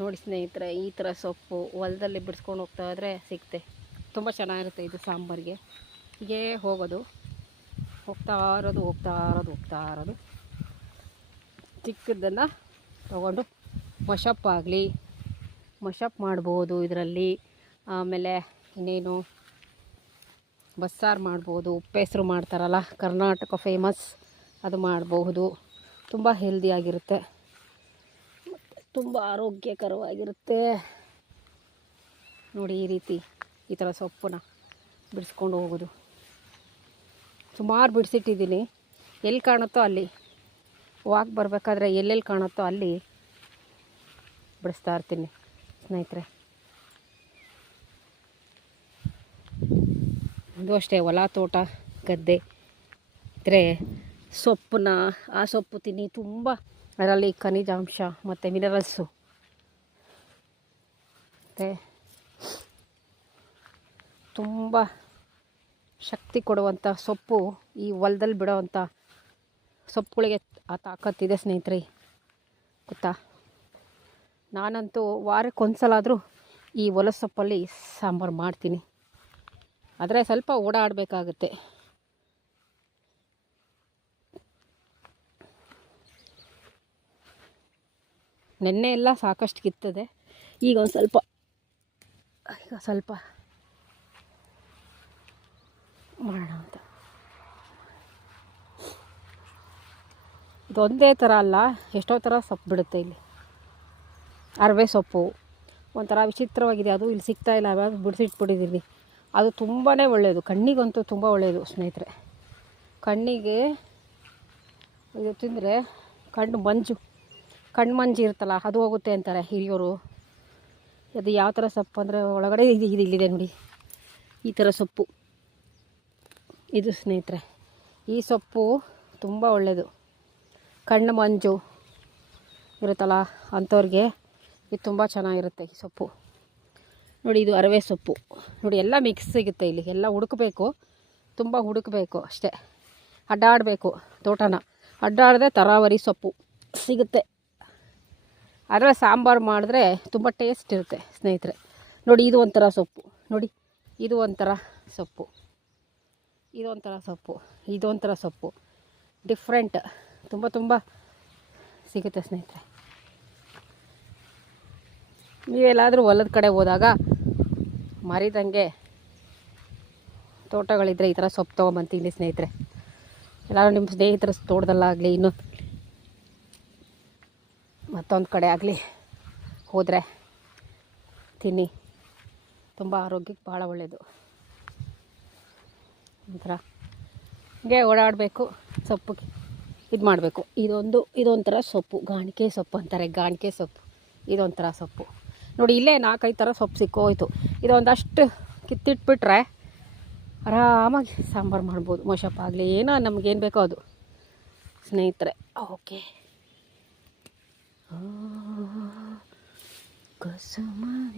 ನೋಡಿ ಸ್ನೇಹಿತರೆ, ಈ ಥರ ಸೊಪ್ಪು ಹೊಲದಲ್ಲಿ ಬಿಡಿಸ್ಕೊಂಡು ಹೋಗ್ತಾ ಇದ್ರೆ ಸಿಗುತ್ತೆ. ತುಂಬ ಚೆನ್ನಾಗಿರುತ್ತೆ ಇದು ಸಾಂಬಾರಿಗೆ. ಹೀಗೇ ಹೋಗೋದು, ಹೋಗ್ತಾ ಇರೋದು ಚಿಕ್ಕದನ್ನು ತೊಗೊಂಡು ಮಶಪ್ ಮಾಡ್ಬೋದು ಇದರಲ್ಲಿ. ಆಮೇಲೆ ಇನ್ನೇನು ಬಸ್ಸಾರು ಮಾಡ್ಬೋದು, ಉಪ್ಪೆಸರು ಮಾಡ್ತಾರಲ್ಲ ಕರ್ನಾಟಕ ಫೇಮಸ್, ಅದು ಮಾಡಬಹುದು. ತುಂಬ ಹೆಲ್ದಿಯಾಗಿರುತ್ತೆ, ತುಂಬ ಆರೋಗ್ಯಕರವಾಗಿರುತ್ತೆ. ನೋಡಿ ಈ ಥರ ಸೊಪ್ಪನ್ನ ಬಿಡಿಸ್ಕೊಂಡು ಹೋಗೋದು. ಸುಮಾರು ಬಿಡಿಸಿಟ್ಟಿದ್ದೀನಿ, ಎಲ್ಲಿ ಕಾಣುತ್ತೋ ಅಲ್ಲಿ ವಾಕ್ ಬರಬೇಕಾದ್ರೆ ಎಲ್ಲೆಲ್ಲಿ ಕಾಣುತ್ತೋ ಅಲ್ಲಿ ಬಿಡಿಸ್ತಾ ಇರ್ತೀನಿ ಸ್ನೇಹಿತರೆ. ಇದು ಅಷ್ಟೇ, ಹೊಲ ತೋಟ ಗದ್ದೆ ಇದ್ದರೆ ಆ ಸೊಪ್ಪು ತಿನ್ನಿ. ತುಂಬ ಅದರಲ್ಲಿ ಖನಿಜಾಂಶ ಮತ್ತು ಮಿನರಲ್ಸು ಮತ್ತು ತುಂಬ ಶಕ್ತಿ ಕೊಡುವಂಥ ಸೊಪ್ಪು. ಈ ಹೊಲದಲ್ಲಿ ಬಿಡೋವಂಥ ಸೊಪ್ಪುಗಳಿಗೆ ಆ ತಾಕತ್ತಿದೆ ಸ್ನೇಹಿತರೆ, ಗೊತ್ತಾ. ನಾನಂತೂ ವಾರಕ್ಕೊಂದ್ಸಲ ಈ ಹೊಲ ಸೊಪ್ಪಲ್ಲಿ ಸಾಂಬಾರು ಮಾಡ್ತೀನಿ. ಆದರೆ ಸ್ವಲ್ಪ ಓಡಾಡಬೇಕಾಗುತ್ತೆ. ನೆನ್ನೆ ಎಲ್ಲ ಸಾಕಷ್ಟು ಕಿತ್ತದೆ, ಈಗ ಸ್ವಲ್ಪ ಮಾಡೋಣ ಅಂತ. ಇದೊಂದೇ ಥರ ಅಲ್ಲ, ಎಷ್ಟೋ ಥರ ಸೊಪ್ಪು ಬಿಡುತ್ತೆ ಇಲ್ಲಿ. ಅರವೆ ಸೊಪ್ಪು ಒಂಥರ ವಿಚಿತ್ರವಾಗಿದೆ, ಅದು ಇಲ್ಲಿ ಸಿಗ್ತಾಯಿಲ್ಲ. ಅವಾಗ ಬಿಡಿಸಿಟ್ಬಿಟ್ಟಿದ್ದೀನಿ. ಅದು ತುಂಬಾ ಒಳ್ಳೆಯದು, ಕಣ್ಣಿಗಂತೂ ತುಂಬ ಒಳ್ಳೆಯದು ಸ್ನೇಹಿತರೆ. ಕಣ್ಣಿಗೆ ಇದು ತಿಂದರೆ ಕಣ್ಣು ಮಂಜು ಇರುತ್ತಲ್ಲ, ಅದು ಹೋಗುತ್ತೆ ಅಂತಾರೆ ಹಿರಿಯೋರು. ಅದು ಯಾವ ಥರ ಸೊಪ್ಪು ಅಂದರೆ ಒಳಗಡೆ ಇಲ್ಲಿದೆ ನೋಡಿ, ಈ ಥರ ಸೊಪ್ಪು ಇದು ಸ್ನೇಹಿತರೆ. ಈ ಸೊಪ್ಪು ತುಂಬ ಒಳ್ಳೆಯದು, ಕಣ್ಣು ಮಂಜು ಇರುತ್ತಲ್ಲ ಅಂಥವ್ರಿಗೆ ಇದು ತುಂಬ ಚೆನ್ನಾಗಿರುತ್ತೆ ಈ ಸೊಪ್ಪು. ನೋಡಿ, ಇದು ಅರವೆ ಸೊಪ್ಪು. ನೋಡಿ, ಎಲ್ಲ ಮಿಕ್ಸ್ ಸಿಗುತ್ತೆ ಇಲ್ಲಿ. ಎಲ್ಲ ತುಂಬ ಹುಡುಕಬೇಕು ಅಷ್ಟೇ. ಅಡ್ಡಾಡಬೇಕು, ತೋಟನ ಅಡ್ಡಾಡದೆ ತರಾವರಿ ಸೊಪ್ಪು ಸಿಗುತ್ತೆ. ಅದರ ಸಾಂಬಾರು ಮಾಡಿದ್ರೆ ತುಂಬ ಟೇಸ್ಟ್ ಇರುತ್ತೆ ಸ್ನೇಹಿತರೆ. ನೋಡಿ, ಇದು ಒಂಥರ ಸೊಪ್ಪು. ನೋಡಿ, ಇದು ಒಂಥರ ಸೊಪ್ಪು ಡಿಫ್ರೆಂಟ್. ತುಂಬ ಸಿಗುತ್ತೆ ಸ್ನೇಹಿತರೆ. ನೀವೆಲ್ಲಾದರೂ ಹೊಲದ ಕಡೆ ಹೋದಾಗ ಮರಿದಂಗೆ ತೋಟಗಳಿದ್ದರೆ ಈ ಥರ ಸೊಪ್ಪು ತೊಗೊಂಬಂತೀನಿ ಸ್ನೇಹಿತರೆ. ಎಲ್ಲರೂ ನಿಮ್ಮ ಸ್ನೇಹಿತರ ತೋಟದಲ್ಲಾಗಲಿ ಇನ್ನೂ ಮತ್ತೊಂದು ಕಡೆ ಆಗಲಿ ಹೋದರೆ ತಿನ್ನಿ, ತುಂಬ ಆರೋಗ್ಯಕ್ಕೆ ಭಾಳ ಒಳ್ಳೆಯದು. ಒಂಥರ ಹೀಗೆ ಓಡಾಡಬೇಕು, ಸೊಪ್ಪಿಗೆ ಇದು ಮಾಡಬೇಕು. ಇದೊಂಥರ ಸೊಪ್ಪು, ಗಾಣಿಕೆ ಸೊಪ್ಪು ಅಂತಾರೆ. ಗಾಣಿಕೆ ಸೊಪ್ಪು ಇದೊಂಥರ ಸೊಪ್ಪು. ನೋಡಿ, ಇಲ್ಲೇ 4-5 ಥರ ಸೊಪ್ಪು ಸಿಕ್ಕೋಯ್ತು. ಇದೊಂದಷ್ಟು ಕಿತ್ತಿಟ್ಬಿಟ್ರೆ ಆರಾಮಾಗಿ ಸಾಂಬಾರು ಮಾಡ್ಬೋದು. ಮೊಶಪ್ ಆಗಲಿ ಏನೋ ನಮಗೇನು ಬೇಕೋ ಅದು ಸ್ನೇಹಿತರೆ. ಓಕೆ, ಕಸುಮದ